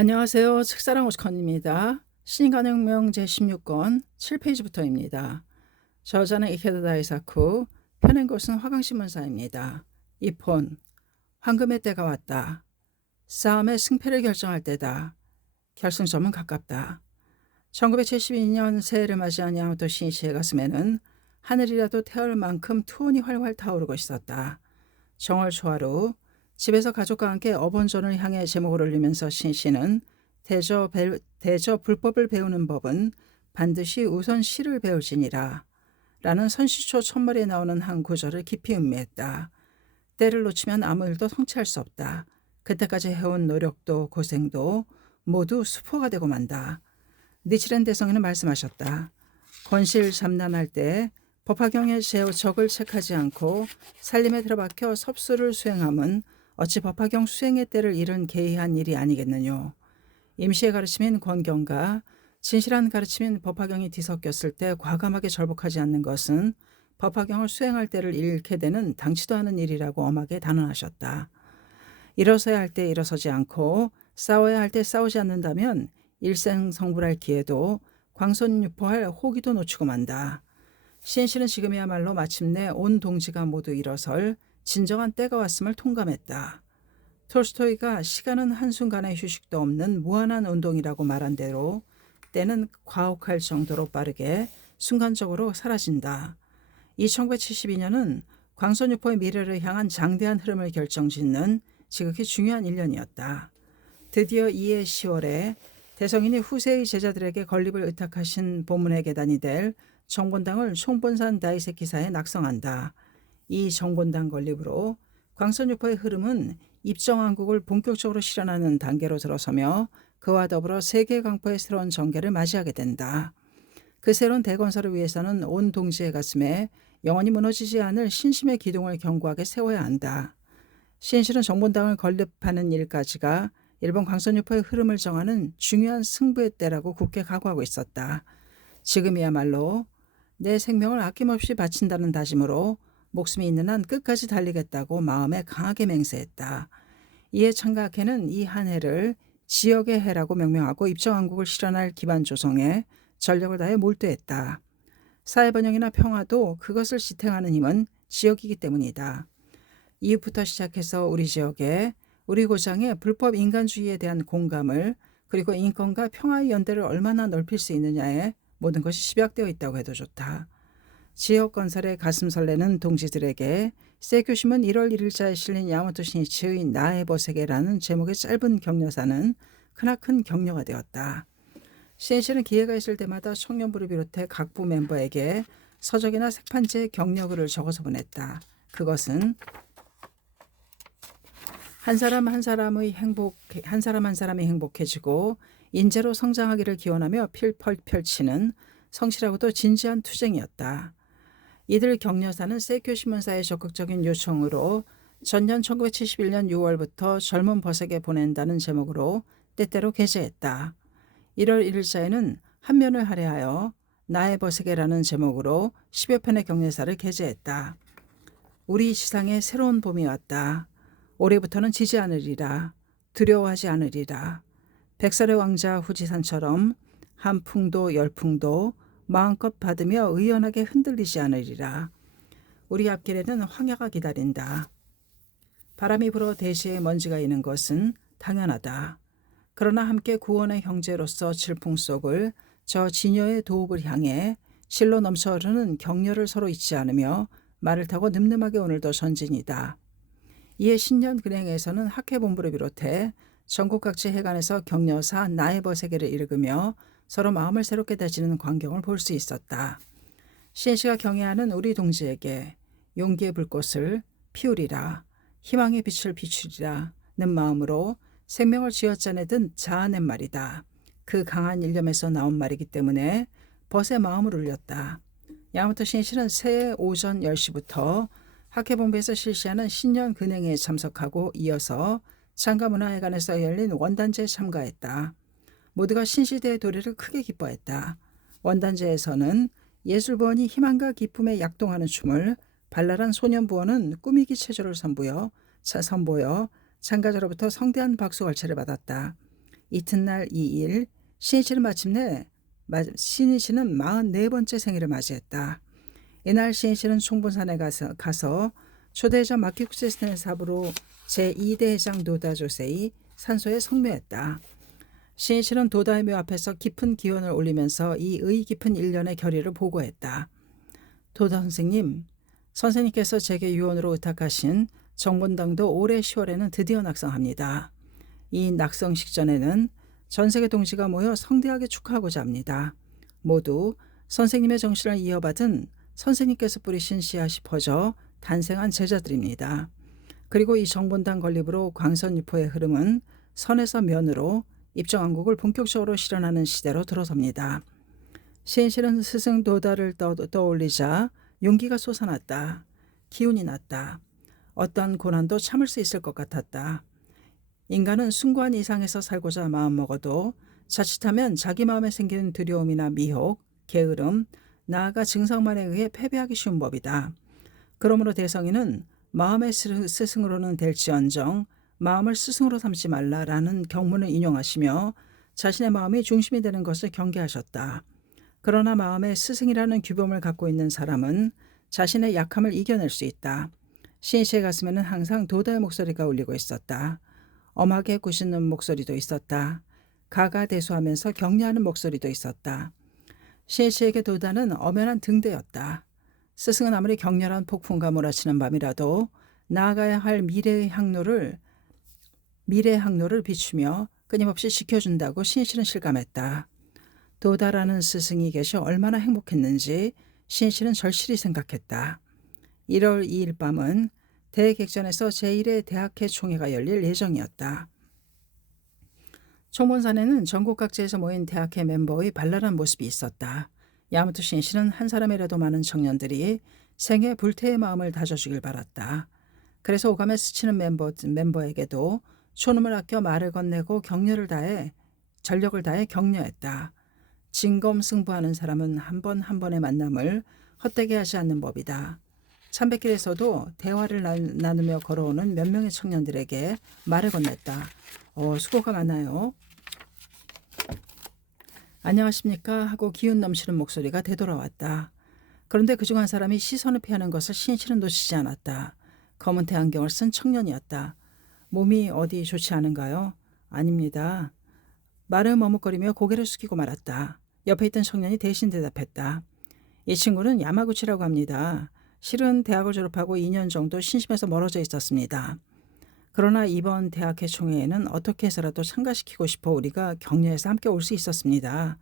안녕하세요. 책사랑 오스컨입니다. 신간혁명 제16권 7페이지부터입니다. 저자는 이케다 다이사쿠, 펴낸 곳은 화강신문사입니다. 이폰, 황금의 때가 왔다. 싸움의 승패를 결정할 때다. 결승점은 가깝다. 1972년 새해를 맞이한 야마토 신이치의 가슴에는 하늘이라도 태울 만큼 투혼이 활활 타오르고 있었다. 정월 초하루 집에서 가족과 함께 어본전을 향해 제목을 올리면서 신씨는 대저 불법을 배우는 법은 반드시 우선 시를 배울지니라 라는 선시초 첫머리에 나오는 한 구절을 깊이 음미했다. 때를 놓치면 아무 일도 성취할 수 없다. 그때까지 해온 노력도 고생도 모두 수포가 되고 만다. 니치렌 대성인은 말씀하셨다. 권실 잠난할 때 법화경의 적을 책하지 않고 살림에 들어박혀 섭수를 수행함은 어찌 법화경 수행의 때를 잃은 개의한 일이 아니겠느뇨. 임시의 가르침인 권경과 진실한 가르침인 법화경이 뒤섞였을 때 과감하게 절복하지 않는 것은 법화경을 수행할 때를 잃게 되는 당치도 않은 일이라고 엄하게 단언하셨다. 일어서야 할 때 일어서지 않고 싸워야 할 때 싸우지 않는다면 일생성불할 기회도 광선유포할 호기도 놓치고 만다. 신씨는 지금이야말로 마침내 온 동지가 모두 일어설 진정한 때가 왔음을 통감했다. 톨스토이가 시간은 한순간의 휴식도 없는 무한한 운동이라고 말한 대로 때는 과혹할 정도로 빠르게 순간적으로 사라진다. 이 1972년은 광선유포의 미래를 향한 장대한 흐름을 결정짓는 지극히 중요한 1년이었다. 드디어 이해 10월에 대성인이 후세의 제자들에게 건립을 의탁하신 본문의 계단이 될 정본당을 총본산 다이세키사에 낙성한다. 이 정본당 건립으로 광선유포의 흐름은 입정왕국을 본격적으로 실현하는 단계로 들어서며 그와 더불어 세계 강포의 새로운 전개를 맞이하게 된다. 그 새로운 대건설을 위해서는 온 동지의 가슴에 영원히 무너지지 않을 신심의 기둥을 견고하게 세워야 한다. 신실은 정본당을 건립하는 일까지가 일본 광선유포의 흐름을 정하는 중요한 승부의 때라고 굳게 각오하고 있었다. 지금이야말로 내 생명을 아낌없이 바친다는 다짐으로 목숨이 있는 한 끝까지 달리겠다고 마음에 강하게 맹세했다. 이에 청각회는 이 한 해를 지역의 해라고 명명하고 입정왕국을 실현할 기반 조성에 전력을 다해 몰두했다. 사회번영이나 평화도 그것을 지탱하는 힘은 지역이기 때문이다. 이웃부터 시작해서 우리 지역에 우리 고장의 불법 인간주의에 대한 공감을 그리고 인권과 평화의 연대를 얼마나 넓힐 수 있느냐에 모든 것이 집약되어 있다고 해도 좋다. 지역 건설에 가슴 설레는 동지들에게 세교심은 1월 1일자에 실린 야마토 신이치의 나의 버세계라는 제목의 짧은 격려사는 크나큰 격려가 되었다. 신이치는 기회가 있을 때마다 청년부를 비롯해 각부 멤버에게 서적이나 색판지에 격려글을 적어서 보냈다. 그것은 한 사람 한 사람이 행복해지고 인재로 성장하기를 기원하며 펼치는 성실하고도 진지한 투쟁이었다. 이들 격려사는 세교신문사의 적극적인 요청으로 전년 1971년 6월부터 젊은 버색에 보낸다는 제목으로 때때로 게재했다. 1월 1일자에는 한 면을 할애하여 나의 버색에라는 제목으로 10여 편의 격려사를 게재했다. 우리 지상에 새로운 봄이 왔다. 올해부터는 지지 않으리라. 두려워하지 않으리라. 백설의 왕자 후지산처럼 한풍도 열풍도 마음껏 받으며 의연하게 흔들리지 않으리라. 우리 앞길에는 황야가 기다린다. 바람이 불어 대지에 먼지가 있는 것은 당연하다. 그러나 함께 구원의 형제로서 질풍 속을 저 진여의 도읍을 향해 실로 넘쳐 흐르는 격려를 서로 잊지 않으며 말을 타고 늠름하게 오늘도 전진이다. 이에 신년근행에서는 학회본부를 비롯해 전국 각지 해관에서 격려사 나의 버세계를 읽으며 서로 마음을 새롭게 다지는 광경을 볼 수 있었다. 신씨가 경애하는 우리 동지에게 용기의 불꽃을 피우리라, 희망의 빛을 비추리라 는 마음으로 생명을 쥐어짜내든 자아낸 말이다. 그 강한 일념에서 나온 말이기 때문에 벗의 마음을 울렸다. 야마토 신씨는 새해 오전 10시부터 학회본부에서 실시하는 신년 근행에 참석하고 이어서 창가문화회관에서 열린 원단제에 참가했다. 모두가 신시대의 도래를 크게 기뻐했다. 원단제에서는 예술부원이 희망과 기쁨에 약동하는 춤을, 발랄한 소년부원은 꾸미기 체조를 선보여 참가자로부터 성대한 박수 걸채를 받았다. 이튿날 2일 신이치는 마침내 신이치는 44번째 생일을 맞이했다. 이날 신이치는 총본산에 가서 초대자 마키쿠세스네 사부로 제2대 회장 도다 조세이 산소에 성묘했다. 신이치는 도다의 묘 앞에서 깊은 기원을 올리면서 이 의 깊은 일련의 결의를 보고했다. 도다 선생님께서 제게 유언으로 의탁하신 정본당도 올해 10월에는 드디어 낙성합니다. 이 낙성식 전에는 전 세계 동지가 모여 성대하게 축하하고자 합니다. 모두 선생님의 정신을 이어받은 선생님께서 뿌리신 씨앗이 퍼져 탄생한 제자들입니다. 그리고 이 정본당 건립으로 광선유포의 흐름은 선에서 면으로 입정왕국을 본격적으로 실현하는 시대로 들어섭니다. 신실은 스승 도다를 떠올리자 용기가 솟아났다. 기운이 났다. 어떤 고난도 참을 수 있을 것 같았다. 인간은 숭고한 이상에서 살고자 마음먹어도 자칫하면 자기 마음에 생기는 두려움이나 미혹, 게으름, 나아가 증상만에 의해 패배하기 쉬운 법이다. 그러므로 대성이는 마음의 스승으로는 될지언정 마음을 스승으로 삼지 말라라는 경문을 인용하시며 자신의 마음이 중심이 되는 것을 경계하셨다. 그러나 마음의 스승이라는 규범을 갖고 있는 사람은 자신의 약함을 이겨낼 수 있다. 신이치의 가슴에는 항상 도다의 목소리가 울리고 있었다. 엄하게 꾸짖는 목소리도 있었다. 가가대소하면서 격려하는 목소리도 있었다. 신이치에게 도다는 엄연한 등대였다. 스승은 아무리 격렬한 폭풍과 몰아치는 밤이라도 나아가야 할 미래의 항로를 비추며 끊임없이 지켜준다고 신이치는 실감했다. 도다라는 스승이 계셔 얼마나 행복했는지 신이치는 절실히 생각했다. 1월 2일 밤은 대객전에서 제1회 대학회 총회가 열릴 예정이었다. 총본산에는 전국 각지에서 모인 대학회 멤버의 발랄한 모습이 있었다. 야마토 신이치는 한 사람이라도 많은 청년들이 생애 불태의 마음을 다져주길 바랐다. 그래서 오감에 스치는 멤버에게도 초놈을 아껴 말을 건네고 전력을 다해 격려했다. 진검승부하는 사람은 한 번 한 번의 만남을 헛되게 하지 않는 법이다. 참배길에서도 대화를 나누며 걸어오는 몇 명의 청년들에게 말을 건넸다. 수고가 많아요. 안녕하십니까 하고 기운 넘치는 목소리가 되돌아왔다. 그런데 그중 한 사람이 시선을 피하는 것을 신이치는 놓치지 않았다. 검은 태안경을 쓴 청년이었다. 몸이 어디 좋지 않은가요? 아닙니다. 말을 머뭇거리며 고개를 숙이고 말았다. 옆에 있던 청년이 대신 대답했다. 이 친구는 야마구치라고 합니다. 실은 대학을 졸업하고 2년 정도 신심에서 멀어져 있었습니다. 그러나 이번 대학회 총회에는 어떻게 해서라도 참가시키고 싶어 우리가 격려해서 함께 올 수 있었습니다.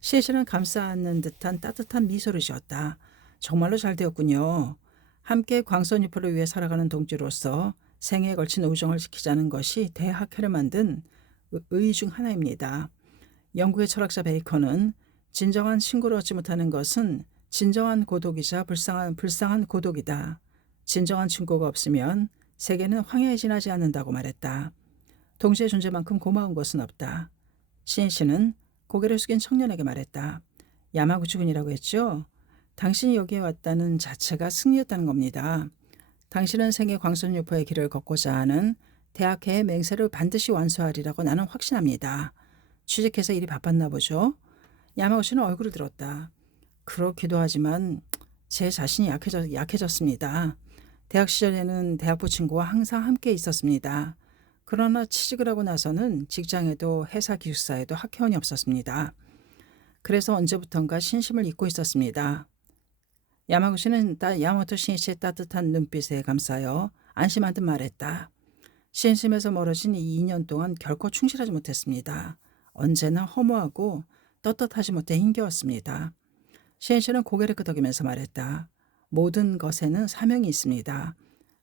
신이치는 감싸 안는 듯한 따뜻한 미소를 지었다. 정말로 잘 되었군요. 함께 광선유포를 위해 살아가는 동지로서 생애에 걸친 우정을 지키자는 것이 대학회를 만든 의 중 하나입니다. 영국의 철학자 베이컨은 진정한 친구를 얻지 못하는 것은 진정한 고독이자 불쌍한 고독이다. 진정한 친구가 없으면 세계는 황야에 지나지 않는다고 말했다. 동시의 존재만큼 고마운 것은 없다. 신이치는 고개를 숙인 청년에게 말했다. 야마구치군이라고 했죠? 당신이 여기에 왔다는 자체가 승리였다는 겁니다. 당신은 생애 광선유포의 길을 걷고자 하는 대학회의 맹세를 반드시 완수하리라고 나는 확신합니다. 취직해서 일이 바빴나 보죠? 야마구치는 얼굴을 들었다. 그렇기도 하지만 제 자신이 약해졌습니다. 대학 시절에는 대학부 친구와 항상 함께 있었습니다. 그러나 취직을 하고 나서는 직장에도 회사 기숙사에도 학회원이 없었습니다. 그래서 언제부턴가 신심을 잊고 있었습니다. 야마구치는 야마토 신이치의 따뜻한 눈빛에 감싸여 안심한 듯 말했다. 신심에서 멀어진 이 2년 동안 결코 충실하지 못했습니다. 언제나 허무하고 떳떳하지 못해 힘겨웠습니다. 신이치는 고개를 끄덕이면서 말했다. 모든 것에는 사명이 있습니다.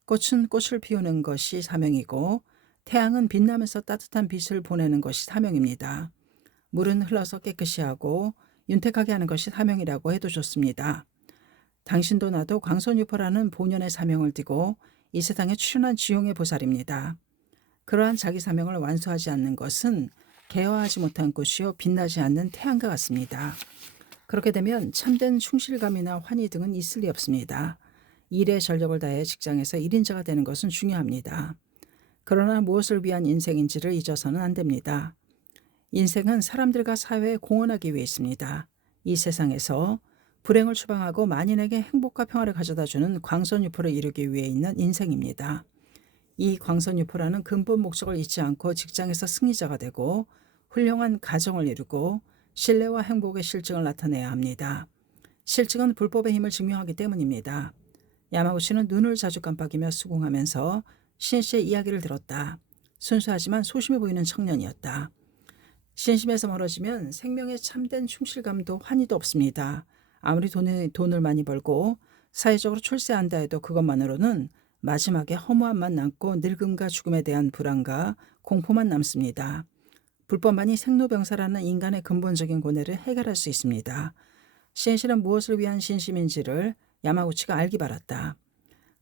꽃은 꽃을 피우는 것이 사명이고 태양은 빛나면서 따뜻한 빛을 보내는 것이 사명입니다. 물은 흘러서 깨끗이 하고 윤택하게 하는 것이 사명이라고 해도 좋습니다. 당신도 나도 광선유포라는 본연의 사명을 띠고 이 세상에 출현한 지용의 보살입니다. 그러한 자기 사명을 완수하지 않는 것은 개화하지 못한 꽃이요 빛나지 않는 태양과 같습니다. 그렇게 되면 참된 충실감이나 환희 등은 있을 리 없습니다. 일에 전력을 다해 직장에서 1인자가 되는 것은 중요합니다. 그러나 무엇을 위한 인생인지를 잊어서는 안 됩니다. 인생은 사람들과 사회에 공헌하기 위해 있습니다. 이 세상에서 불행을 추방하고 만인에게 행복과 평화를 가져다주는 광선유포를 이루기 위해 있는 인생입니다. 이 광선유포라는 근본 목적을 잊지 않고 직장에서 승리자가 되고 훌륭한 가정을 이루고 신뢰와 행복의 실증을 나타내야 합니다. 실증은 불법의 힘을 증명하기 때문입니다. 야마구치는 눈을 자주 깜빡이며 수긍하면서 신씨의 이야기를 들었다. 순수하지만 소심해 보이는 청년이었다. 신심에서 멀어지면 생명에 참된 충실감도 환희도 없습니다. 아무리 돈을 많이 벌고 사회적으로 출세한다 해도 그것만으로는 마지막에 허무함만 남고 늙음과 죽음에 대한 불안과 공포만 남습니다. 불법만이 생로병사라는 인간의 근본적인 고뇌를 해결할 수 있습니다. 신실은 무엇을 위한 신심인지를 야마구치가 알기 바랐다.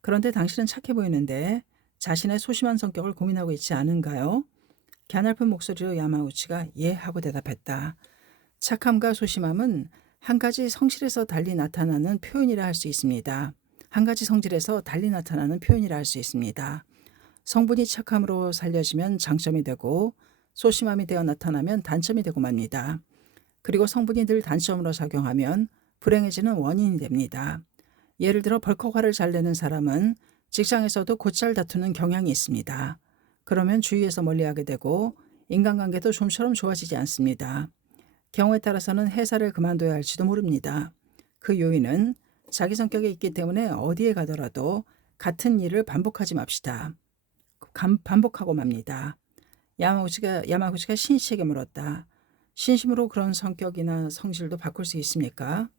그런데 당신은 착해 보이는데 자신의 소심한 성격을 고민하고 있지 않은가요? 갸냘픈 목소리로 야마구치가 예 하고 대답했다. 착함과 소심함은 한 가지 성질에서 달리 나타나는 표현이라 할 수 있습니다. 한 가지 성질에서 달리 나타나는 표현이라 할 수 있습니다. 성분이 착함으로 살려지면 장점이 되고 소심함이 되어 나타나면 단점이 되고 맙니다. 그리고 성분이 늘 단점으로 작용하면 불행해지는 원인이 됩니다. 예를 들어 벌컥 화를 잘 내는 사람은 직장에서도 곧잘 다투는 경향이 있습니다. 그러면 주위에서 멀리하게 되고 인간관계도 좀처럼 좋아지지 않습니다. 경우에 따라서는 회사를 그만둬야 할지도 모릅니다. 그 요인은 자기 성격에 있기 때문에 어디에 가더라도 같은 일을 반복하지 맙시다. 반복하고 맙니다. 야마구치가 신씨에게 물었다. 신심으로 그런 성격이나 성질도 바꿀 수 있습니까?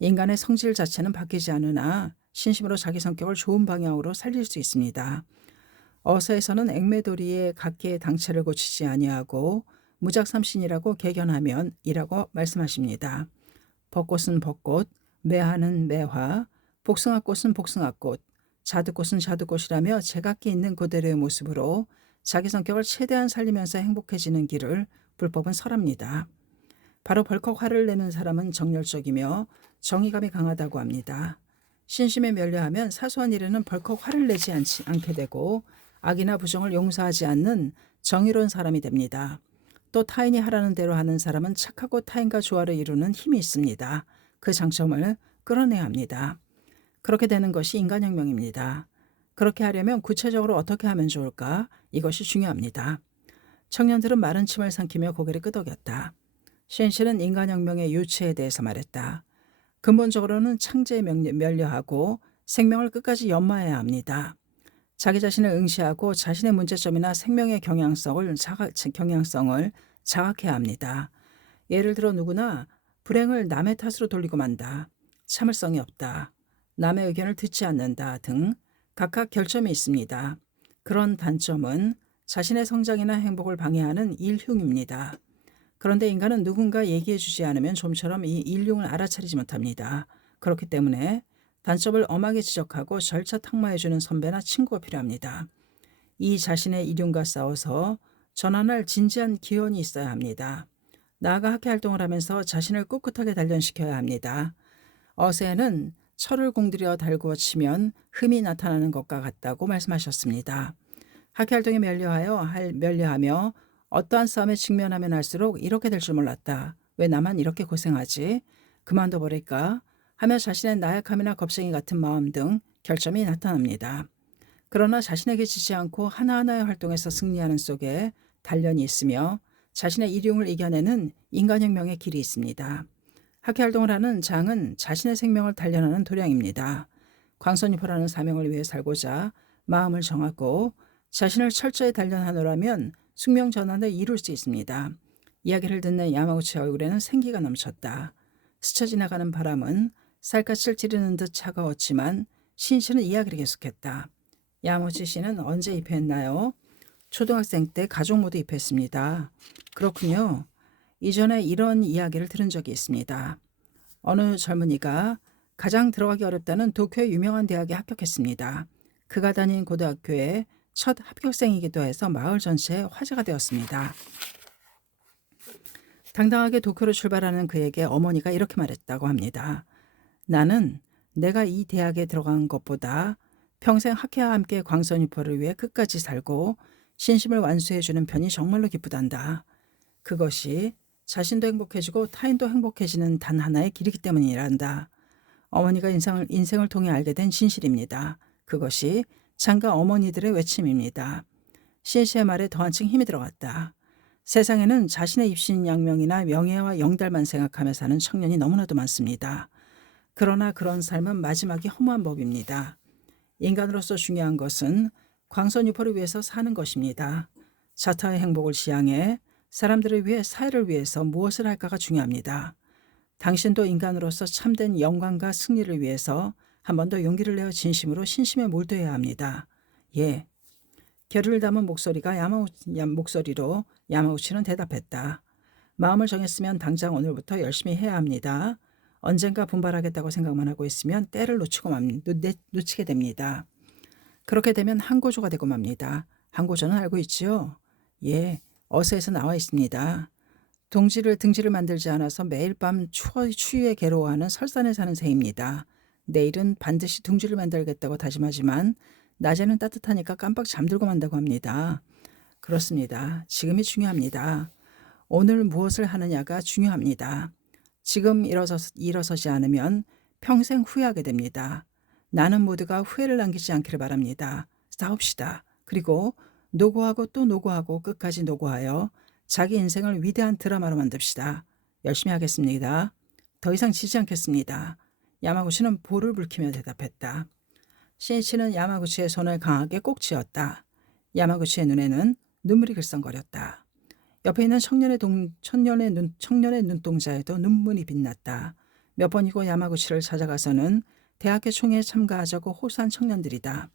인간의 성질 자체는 바뀌지 않으나 신심으로 자기 성격을 좋은 방향으로 살릴 수 있습니다. 어서에서는 액매도리의 각기의 당체를 고치지 아니하고 무작삼신이라고 개견하면 이라고 말씀하십니다. 벚꽃은 벚꽃, 매화는 매화, 복숭아꽃은 복숭아꽃, 자두꽃은 자두꽃이라며 제각기 있는 그대로의 모습으로 자기 성격을 최대한 살리면서 행복해지는 길을 불법은 설합니다. 바로 벌컥 화를 내는 사람은 정열적이며 정의감이 강하다고 합니다. 신심에 면려하면 사소한 일에는 벌컥 화를 내지 않게 되고 악이나 부정을 용서하지 않는 정의로운 사람이 됩니다. 또 타인이 하라는 대로 하는 사람은 착하고 타인과 조화를 이루는 힘이 있습니다. 그 장점을 끌어내야 합니다. 그렇게 되는 것이 인간혁명입니다. 그렇게 하려면 구체적으로 어떻게 하면 좋을까? 이것이 중요합니다. 청년들은 마른 침을 삼키며 고개를 끄덕였다. 신실은 인간혁명의 유체에 대해서 말했다. 근본적으로는 창제에 면려하고 생명을 끝까지 연마해야 합니다. 자기 자신을 응시하고 자신의 문제점이나 생명의 경향성을 자각해야 합니다. 예를 들어 누구나 불행을 남의 탓으로 돌리고 만다. 참을성이 없다. 남의 의견을 듣지 않는다 등 각각 결점이 있습니다. 그런 단점은 자신의 성장이나 행복을 방해하는 일흉입니다. 그런데 인간은 누군가 얘기해 주지 않으면 좀처럼 이 일흉을 알아차리지 못합니다. 그렇기 때문에 단점을 엄하게 지적하고 절차 탁마해주는 선배나 친구가 필요합니다. 이 자신의 일흉과 싸워서 전환할 진지한 기원이 있어야 합니다. 나아가 학회활동을 하면서 자신을 꿋꿋하게 단련시켜야 합니다. 어세는 철을 공들여 달구어 치면 흠이 나타나는 것과 같다고 말씀하셨습니다. 학회활동에 면려하며 어떠한 싸움에 직면하면 할수록 이렇게 될 줄 몰랐다. 왜 나만 이렇게 고생하지? 그만둬 버릴까? 하며 자신의 나약함이나 겁쟁이 같은 마음 등 결점이 나타납니다. 그러나 자신에게 지지 않고 하나하나의 활동에서 승리하는 속에 단련이 있으며 자신의 일용을 이겨내는 인간혁명의 길이 있습니다. 학회활동을 하는 장은 자신의 생명을 단련하는 도량입니다. 광선유포라는 사명을 위해 살고자 마음을 정하고 자신을 철저히 단련하노라면 숙명 전환을 이룰 수 있습니다. 이야기를 듣는 야마구치 얼굴에는 생기가 넘쳤다. 스쳐 지나가는 바람은 살갗을 찌르는 듯 차가웠지만 신씨는 이야기를 계속했다. 야마구치 씨는 언제 입회했나요? 초등학생 때 가족 모두 입회했습니다. 그렇군요. 이전에 이런 이야기를 들은 적이 있습니다. 어느 젊은이가 가장 들어가기 어렵다는 도쿄의 유명한 대학에 합격했습니다. 그가 다닌 고등학교의 첫 합격생이기도 해서 마을 전체에 화제가 되었습니다. 당당하게 도쿄로 출발하는 그에게 어머니가 이렇게 말했다고 합니다. 나는 내가 이 대학에 들어간 것보다 평생 학회와 함께 광선유포를 위해 끝까지 살고 신심을 완수해주는 편이 정말로 기쁘단다. 그것이 자신도 행복해지고 타인도 행복해지는 단 하나의 길이기 때문이란다. 어머니가 인생을 통해 알게 된 진실입니다. 그것이 장가 어머니들의 외침입니다. 시시의 말에 더 한층 힘이 들어갔다. 세상에는 자신의 입신양명이나 명예와 영달만 생각하며 사는 청년이 너무나도 많습니다. 그러나 그런 삶은 마지막이 허무한 법입니다. 인간으로서 중요한 것은 광선유포를 위해서 사는 것입니다. 자타의 행복을 지향해 사람들을 위해 사회를 위해서 무엇을 할까가 중요합니다. 당신도 인간으로서 참된 영광과 승리를 위해서 한 번 더 용기를 내어 진심으로 신심에 몰두해야 합니다. 예. 결의를 담은 목소리로 야마우치는 대답했다. 마음을 정했으면 당장 오늘부터 열심히 해야 합니다. 언젠가 분발하겠다고 생각만 하고 있으면 때를 놓치게 됩니다. 그렇게 되면 항고조가 되고 맙니다. 항고조는 알고 있지요? 예, 어서에서 나와 있습니다. 등지를 만들지 않아서 매일 밤 추위에 괴로워하는 설산에 사는 새입니다. 내일은 반드시 둥지를 만들겠다고 다짐하지만 낮에는 따뜻하니까 깜빡 잠들고 만다고 합니다. 그렇습니다. 지금이 중요합니다. 오늘 무엇을 하느냐가 중요합니다. 지금 일어서지 않으면 평생 후회하게 됩니다. 나는 모두가 후회를 남기지 않기를 바랍니다. 싸웁시다. 그리고 노고하고 또 노고하고 끝까지 노고하여 자기 인생을 위대한 드라마로 만듭시다. 열심히 하겠습니다. 더 이상 지지 않겠습니다. 야마구치는 볼을 붉히며 대답했다. 신이치는 야마구치의 손을 강하게 꼭 쥐었다. 야마구치의 눈에는 눈물이 글썽거렸다. 옆에 있는 청년의 눈동자에도 눈물이 빛났다. 몇 번이고 야마구치를 찾아가서는 대학교 총회에 참가하자고 호소한 청년들이다.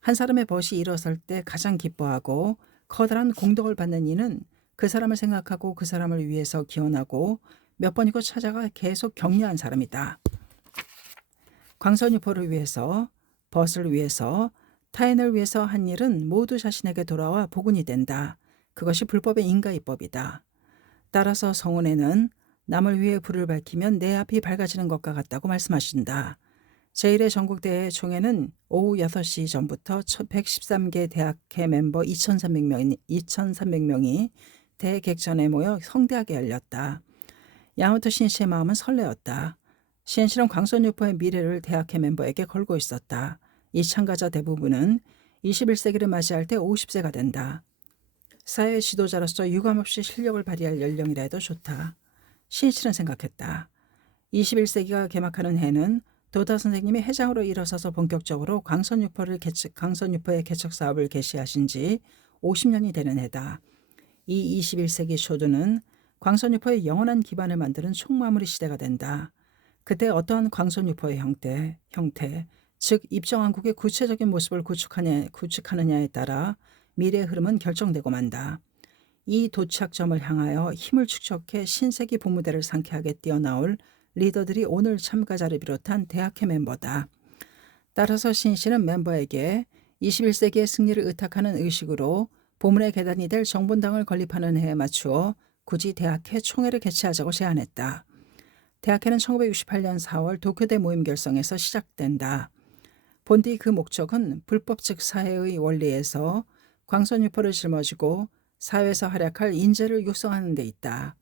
한 사람의 벗이 일어설 때 가장 기뻐하고 커다란 공덕을 받는 이는 그 사람을 생각하고 그 사람을 위해서 기원하고 몇 번이고 찾아가 계속 격려한 사람이다. 광선유포를 위해서, 벗을 위해서, 타인을 위해서 한 일은 모두 자신에게 돌아와 복운이 된다. 그것이 불법의 인가이법이다. 따라서 성운에는 남을 위해 불을 밝히면 내 앞이 밝아지는 것과 같다고 말씀하신다. 제1회 전국대회 총회는 오후 6시 전부터 113개 대학회 멤버 2,300명이 대객전에 모여 성대하게 열렸다. 야마토 신씨의 마음은 설레었다. 신씨는 광선유포의 미래를 대학회 멤버에게 걸고 있었다. 이 참가자 대부분은 21세기를 맞이할 때 50세가 된다. 사회 지도자로서 유감없이 실력을 발휘할 연령이라 해도 좋다. 신씨는 생각했다. 21세기가 개막하는 해는 도다 선생님이 회장으로 일어서서 본격적으로 광선유포의 개척 사업을 개시하신 지 50년이 되는 해다. 이 21세기 초도는 광선유포의 영원한 기반을 만드는 총마무리 시대가 된다. 그때 어떠한 광선유포의 형태, 즉 입정왕국의 구체적인 모습을 구축하느냐에 따라 미래의 흐름은 결정되고 만다. 이 도착점을 향하여 힘을 축적해 신세기 본무대를 상쾌하게 뛰어나올 리더들이 오늘 참가자를 비롯한 대학회 멤버다. 따라서 신씨는 멤버에게 21세기의 승리를 의탁하는 의식으로 보문의 계단이 될 정본당을 건립하는 해에 맞추어 굳이 대학회 총회를 개최하자고 제안했다. 대학회는 1968년 4월 도쿄대 모임 결성에서 시작된다. 본디 그 목적은 불법적 사회의 원리에서 광선유포를 짊어지고 사회에서 활약할 인재를 육성하는 데 있다.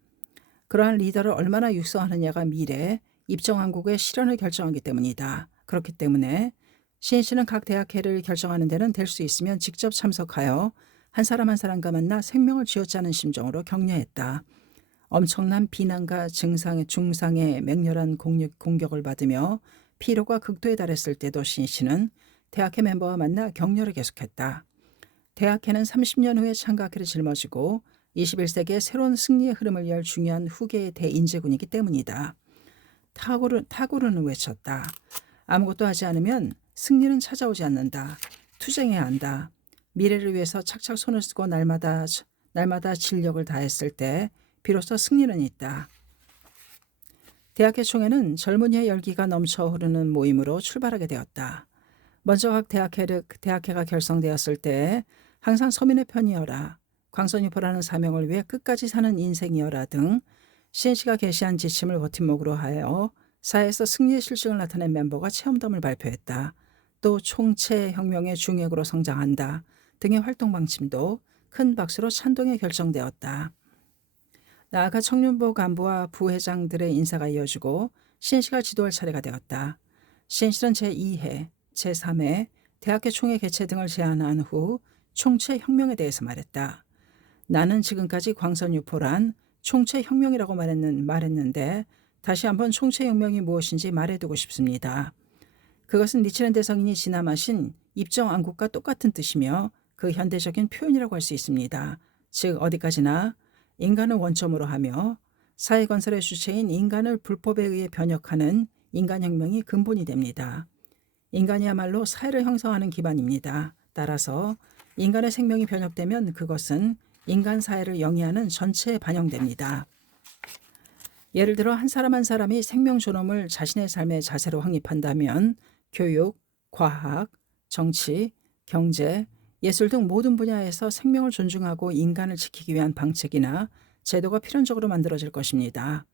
그러한 리더를 얼마나 육성하느냐가 미래 입정왕국의 실현을 결정하기 때문이다. 그렇기 때문에 신씨는 각 대학회를 결정하는 데는 될 수 있으면 직접 참석하여 한 사람 한 사람과 만나 생명을 쥐어짜는 심정으로 격려했다. 엄청난 비난과 중상의 맹렬한 공격을 받으며 피로가 극도에 달했을 때도 신씨는 대학회 멤버와 만나 격려를 계속했다. 대학회는 30년 후에 창각회를 짊어지고 21세기의 새로운 승리의 흐름을 열 중요한 후계의 대인재군이기 때문이다. 타고르는 외쳤다. 아무것도 하지 않으면 승리는 찾아오지 않는다. 투쟁해야 한다. 미래를 위해서 착착 손을 쓰고 날마다 진력을 다했을 때 비로소 승리는 있다. 대학회 총회는 젊은이의 열기가 넘쳐 흐르는 모임으로 출발하게 되었다. 먼저 각 대학회가 결성되었을 때 항상 서민의 편이어라, 광선유포라는 사명을 위해 끝까지 사는 인생이어라 등 신씨가 게시한 지침을 버팀목으로 하여 사회에서 승리의 실증을 나타낸 멤버가 체험담을 발표했다. 또 총체 혁명의 중역으로 성장한다 등의 활동 방침도 큰 박수로 찬동에 결정되었다. 나아가 청년부 간부와 부회장들의 인사가 이어지고 CNC가 지도할 차례가 되었다. CNC는 제2회, 제3회 대학교 총회 개최 등을 제안한 후 총체 혁명에 대해서 말했다. 나는 지금까지 광선유포란 총체 혁명이라고 말했는데 다시 한번 총체 혁명이 무엇인지 말해두고 싶습니다. 그것은 니치렌 대성인이 지남하신 입정 안국과 똑같은 뜻이며 그 현대적인 표현이라고 할 수 있습니다. 즉 어디까지나 인간을 원점으로 하며 사회 건설의 주체인 인간을 불법에 의해 변혁하는 인간혁명이 근본이 됩니다. 인간이야말로 사회를 형성하는 기반입니다. 따라서 인간의 생명이 변혁되면 그것은 인간 사회를 영위하는 전체에 반영됩니다. 예를 들어 한 사람 한 사람이 생명 존엄을 자신의 삶의 자세로 확립한다면 교육, 과학, 정치, 경제, 예술 등 모든 분야에서 생명을 존중하고 인간을 지키기 위한 방책이나 제도가 필연적으로 만들어질 것입니다.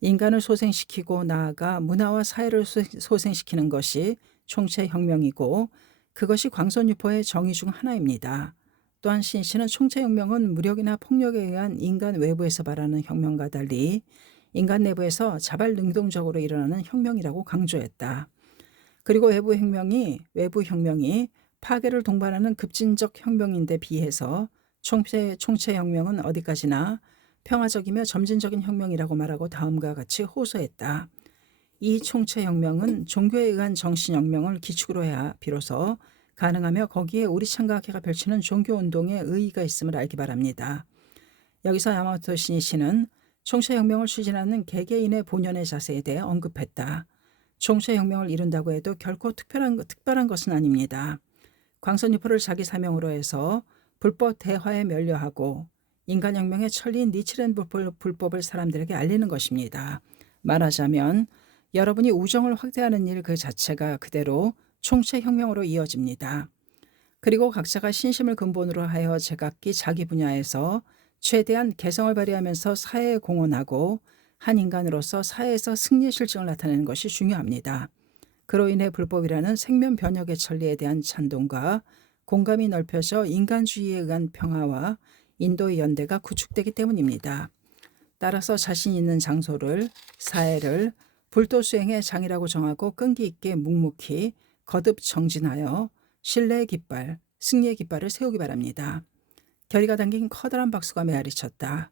인간을 소생시키고 나아가 문화와 사회를 소생시키는 것이 총체혁명이고 그것이 광선유포의 정의 중 하나입니다. 또한 CNC는 총체혁명은 무력이나 폭력에 의한 인간 외부에서 발하는 혁명과 달리 인간 내부에서 자발능동적으로 일어나는 혁명이라고 강조했다. 그리고 외부 혁명이 파괴를 동반하는 급진적 혁명인데 비해서 총체혁명은 어디까지나 평화적이며 점진적인 혁명이라고 말하고 다음과 같이 호소했다. 이 총체혁명은 종교에 의한 정신혁명을 기축으로 해야 비로소 가능하며 거기에 우리 창각회가 펼치는 종교운동에 의의가 있음을 알기 바랍니다. 여기서 야마모토 신이시는 총체혁명을 추진하는 개개인의 본연의 자세에 대해 언급했다. 총체혁명을 이룬다고 해도 결코 특별한 것은 아닙니다. 광선유포를 자기 사명으로 해서 불법 대화에 면려하고 인간혁명의 천리인 니치렌 불법을 사람들에게 알리는 것입니다. 말하자면 여러분이 우정을 확대하는 일 그 자체가 그대로 총체혁명으로 이어집니다. 그리고 각자가 신심을 근본으로 하여 제각기 자기 분야에서 최대한 개성을 발휘하면서 사회에 공헌하고 한 인간으로서 사회에서 승리의 실증을 나타내는 것이 중요합니다. 그로 인해 불법이라는 생명 변혁의 천리에 대한 찬동과 공감이 넓혀져 인간주의에 의한 평화와 인도의 연대가 구축되기 때문입니다. 따라서 자신 있는 장소를, 사회를 불도 수행의 장이라고 정하고 끈기 있게 묵묵히 거듭 정진하여 신뢰의 깃발, 승리의 깃발을 세우기 바랍니다. 결의가 담긴 커다란 박수가 메아리쳤다.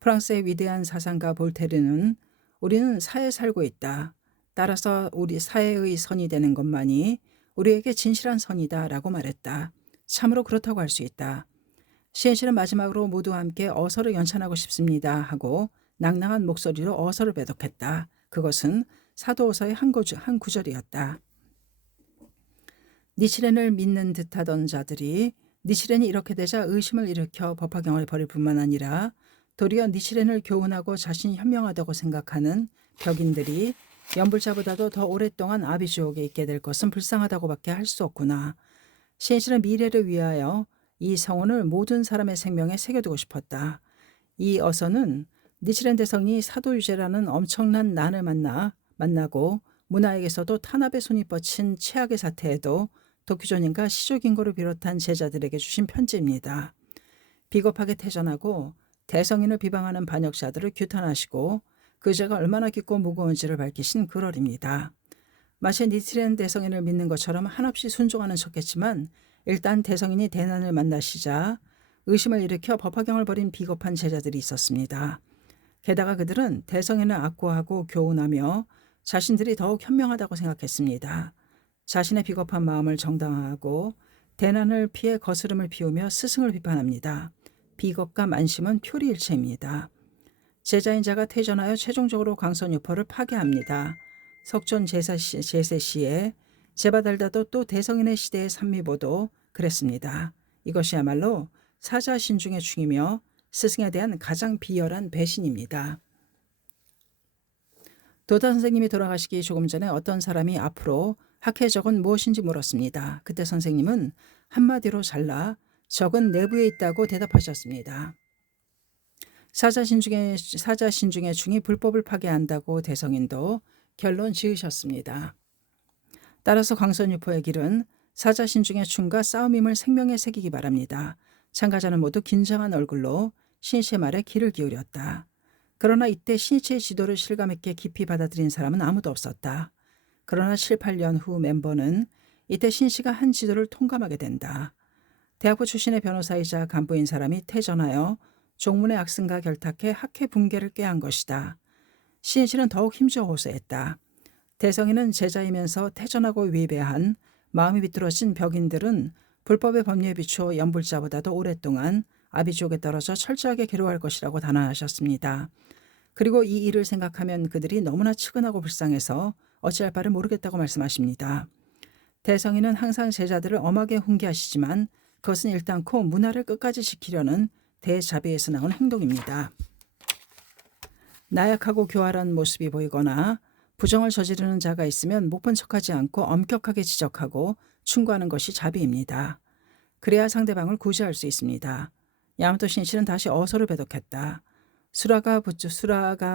프랑스의 위대한 사상가 볼테르는 우리는 사회에 살고 있다. 따라서 우리 사회의 선이 되는 것만이 우리에게 진실한 선이다 라고 말했다. 참으로 그렇다고 할 수 있다. CNC는 마지막으로 모두와 함께 어서를 연찬하고 싶습니다 하고 낭낭한 목소리로 어서를 배독했다. 그것은 사도어서의 한 구절이었다. 니치렌을 믿는 듯하던 자들이 니치렌이 이렇게 되자 의심을 일으켜 법화경을 벌일 뿐만 아니라 도리어 니치렌을 교훈하고 자신이 현명하다고 생각하는 벽인들이 연불자보다도 더 오랫동안 아비지옥에 있게 될 것은 불쌍하다고밖에 할 수 없구나. CNC는 미래를 위하여 이 성원을 모든 사람의 생명에 새겨두고 싶었다. 이 어서는 니치렌 대성이 사도유제라는 엄청난 난을 만나고 문화에게서도 탄압의 손이 뻗친 최악의 사태에도 도큐존인과 시조긴고를 비롯한 제자들에게 주신 편지입니다. 비겁하게 퇴전하고 대성인을 비방하는 반역자들을 규탄하시고 그 죄가 얼마나 깊고 무거운지를 밝히신 글월입니다. 마치 니치렌 대성인을 믿는 것처럼 한없이 순종하는 척했지만 일단 대성인이 대난을 만나시자 의심을 일으켜 법화경을 벌인 비겁한 제자들이 있었습니다. 게다가 그들은 대성인을 악고하고 교훈하며 자신들이 더욱 현명하다고 생각했습니다. 자신의 비겁한 마음을 정당화하고 대난을 피해 거스름을 피우며 스승을 비판합니다. 비겁과 만심은 표리일체입니다. 제자인 자가 퇴전하여 최종적으로 광선유포를 파괴합니다. 석존 제세 시에 제바달다도 또 대성인의 시대의 산미보도 그랬습니다. 이것이야말로 사자신중의 충이며 스승에 대한 가장 비열한 배신입니다. 도다 선생님이 돌아가시기 조금 전에 어떤 사람이 앞으로 학회에 적은 무엇인지 물었습니다. 그때 선생님은 한마디로 잘라 적은 내부에 있다고 대답하셨습니다. 사자신중의 충이 불법을 파괴한다고 대성인도 결론 지으셨습니다. 따라서 광선유포의 길은 사자신중의 충과 싸움임을 생명에 새기기 바랍니다. 참가자는 모두 긴장한 얼굴로 신이치의 말에 귀를 기울였다. 그러나 이때 신이치의 지도를 실감있게 깊이 받아들인 사람은 아무도 없었다. 그러나 7, 8년 후 멤버는 이때 신이치가 한 지도를 통감하게 된다. 대학부 출신의 변호사이자 간부인 사람이 퇴전하여 종문의 악승과 결탁해 학회 붕괴를 꾀한 것이다. 신이치는 더욱 힘주어 호소했다. 대성이는 제자이면서 퇴전하고 위배한 마음이 비뚤어진 벽인들은 불법의 법리에 비추어 연불자보다도 오랫동안 아비지옥에 떨어져 철저하게 괴로워할 것이라고 단언하셨습니다. 그리고 이 일을 생각하면 그들이 너무나 측은하고 불쌍해서 어찌할 바를 모르겠다고 말씀하십니다. 대성이는 항상 제자들을 엄하게 훈계하시지만 그것은 일단코 문화를 끝까지 지키려는 대자비에서 나온 행동입니다. 나약하고 교활한 모습이 보이거나 부정을 저지르는 자가 있으면 못 본 척하지 않고 엄격하게 지적하고 충고하는 것이 자비입니다. 그래야 상대방을 구제할 수 있습니다. 야마토 신이치는 다시 어서를 배독했다. 수라가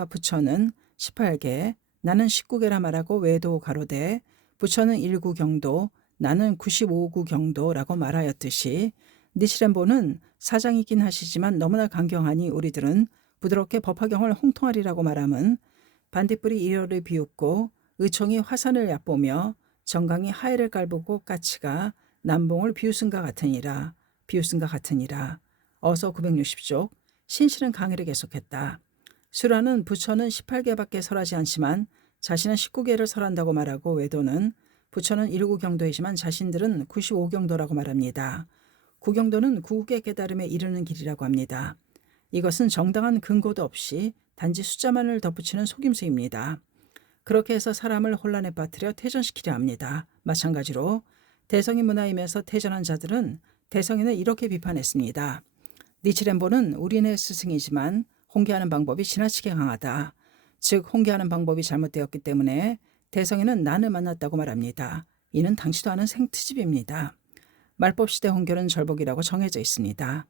부처는 18개, 나는 19개라 말하고 외도 가로되 부처는 1구경도, 나는 95구경도라고 말하였듯이 니치렌보는 사장이긴 하시지만 너무나 강경하니 우리들은 부드럽게 법화경을 홍통하리라고 말함은 반딧불이 일요를 비웃고 의총이 화산을 얕보며 정강이 하해를 깔보고 까치가 남봉을 비웃은가 같으니라. 어서 960쪽. 신실은 강의를 계속했다. 수라는 부처는 18개밖에 설하지 않지만 자신은 19개를 설한다고 말하고 외도는 부처는 1구경도이지만 자신들은 95경도라고 말합니다. 구경도는 구국의 깨달음에 이르는 길이라고 합니다. 이것은 정당한 근거도 없이 단지 숫자만을 덧붙이는 속임수입니다. 그렇게 해서 사람을 혼란에 빠뜨려 퇴전시키려 합니다. 마찬가지로 대성인 문화임에서 퇴전한 자들은 대성인을 이렇게 비판했습니다. 니치렌보는 우리네 스승이지만 홍계하는 방법이 지나치게 강하다. 즉 홍계하는 방법이 잘못되었기 때문에 대성인은 난을 만났다고 말합니다. 이는 당치도 않은 생트집입니다. 말법시대 홍교는 절복이라고 정해져 있습니다.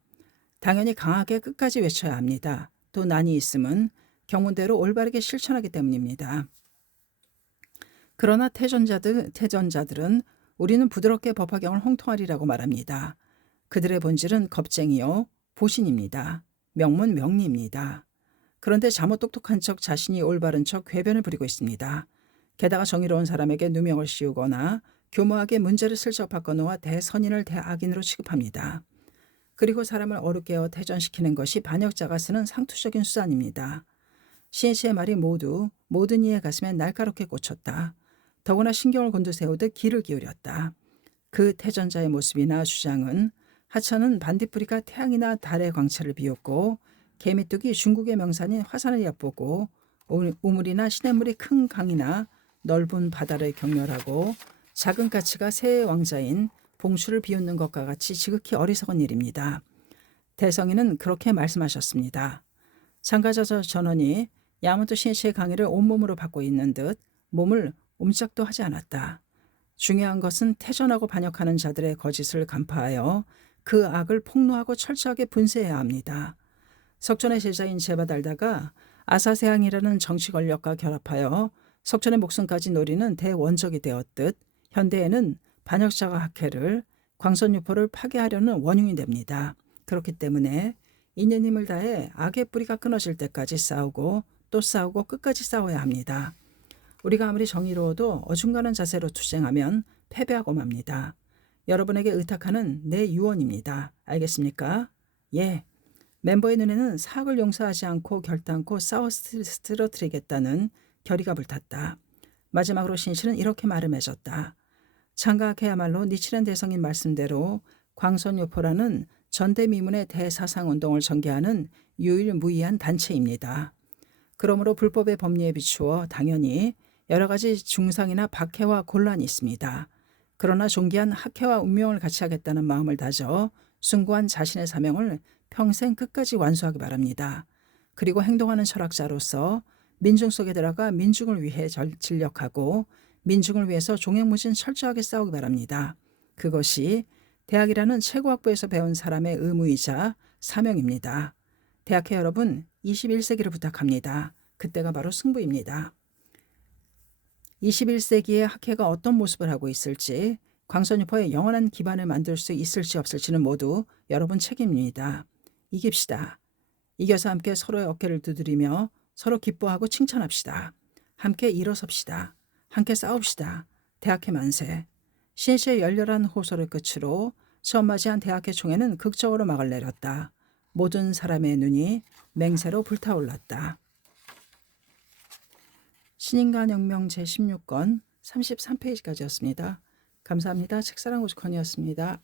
당연히 강하게 끝까지 외쳐야 합니다. 또 난이 있음은 경문대로 올바르게 실천하기 때문입니다. 그러나 퇴전자들은 우리는 부드럽게 법화경을 홍통하리라고 말합니다. 그들의 본질은 겁쟁이요 보신입니다. 명문 명리입니다. 그런데 잘못 똑똑한 척 자신이 올바른 척 궤변을 부리고 있습니다. 게다가 정의로운 사람에게 누명을 씌우거나 교모하게 문제를 슬쩍 바꿔놓아 대선인을 대악인으로 취급합니다. 그리고 사람을 어렵게 퇴전시키는 것이 반역자가 쓰는 상투적인 수단입니다. 신이치의 말이 모든 이의 가슴에 날카롭게 꽂혔다. 더구나 신경을 곤두세우듯 귀를 기울였다. 그 퇴전자의 모습이나 주장은 하천은 반딧불이가 태양이나 달의 광채를 비웃고 개미뚝이 중국의 명산인 화산을 얕보고 우물이나 시냇물이 큰 강이나 넓은 바다를 경멸하고 작은 까치가 새의 왕자인 봉추를 비웃는 것과 같이 지극히 어리석은 일입니다. 대성인은 그렇게 말씀하셨습니다. 참가자 전원이 야마토 신이치의 강의를 온몸으로 받고 있는 듯 몸을 옴짝도 하지 않았다. 중요한 것은 퇴전하고 반역하는 자들의 거짓을 간파하여 그 악을 폭로하고 철저하게 분쇄해야 합니다. 석존의 제자인 제바달다가 아사세앙이라는 정치 권력과 결합하여 석존의 목숨까지 노리는 대원적이 되었듯 현대에는 반역자가 학회를 광선유포를 파괴하려는 원흉이 됩니다. 그렇기 때문에 있는 힘을 다해 악의 뿌리가 끊어질 때까지 싸우고 또 싸우고 끝까지 싸워야 합니다. 우리가 아무리 정의로워도 어중간한 자세로 투쟁하면 패배하고 맙니다. 여러분에게 의탁하는 내 유언입니다. 알겠습니까? 예. 멤버의 눈에는 사악을 용서하지 않고 결단코 싸워 쓰러뜨리겠다는 결의가 불탔다. 마지막으로 신실은 이렇게 말을 맺었다. 장가학회야말로 니치렌 대성인 말씀대로 광선요포라는 전대미문의 대사상운동을 전개하는 유일무이한 단체입니다. 그러므로 불법의 법리에 비추어 당연히 여러 가지 중상이나 박해와 곤란이 있습니다. 그러나 존귀한 학회와 운명을 같이 하겠다는 마음을 다져 숭고한 자신의 사명을 평생 끝까지 완수하기 바랍니다. 그리고 행동하는 철학자로서 민중 속에 들어가 민중을 위해 진력하고 민중을 위해서 종횡무진 철저하게 싸우기 바랍니다. 그것이 대학이라는 최고학부에서 배운 사람의 의무이자 사명입니다. 대학회 여러분, 21세기를 부탁합니다. 그때가 바로 승부입니다. 21세기의 학회가 어떤 모습을 하고 있을지, 광선유포의 영원한 기반을 만들 수 있을지 없을지는 모두 여러분 책임입니다. 이깁시다. 이겨서 함께 서로의 어깨를 두드리며 서로 기뻐하고 칭찬합시다. 함께 일어섭시다. 함께 싸웁시다. 대학회 만세. 신씨의 열렬한 호소를 끝으로 처음 맞이한 대학회 총회는 극적으로 막을 내렸다. 모든 사람의 눈이 맹세로 불타올랐다. 신인간혁명 제16권 33페이지까지였습니다. 감사합니다. 책사랑 오죽헌이었습니다.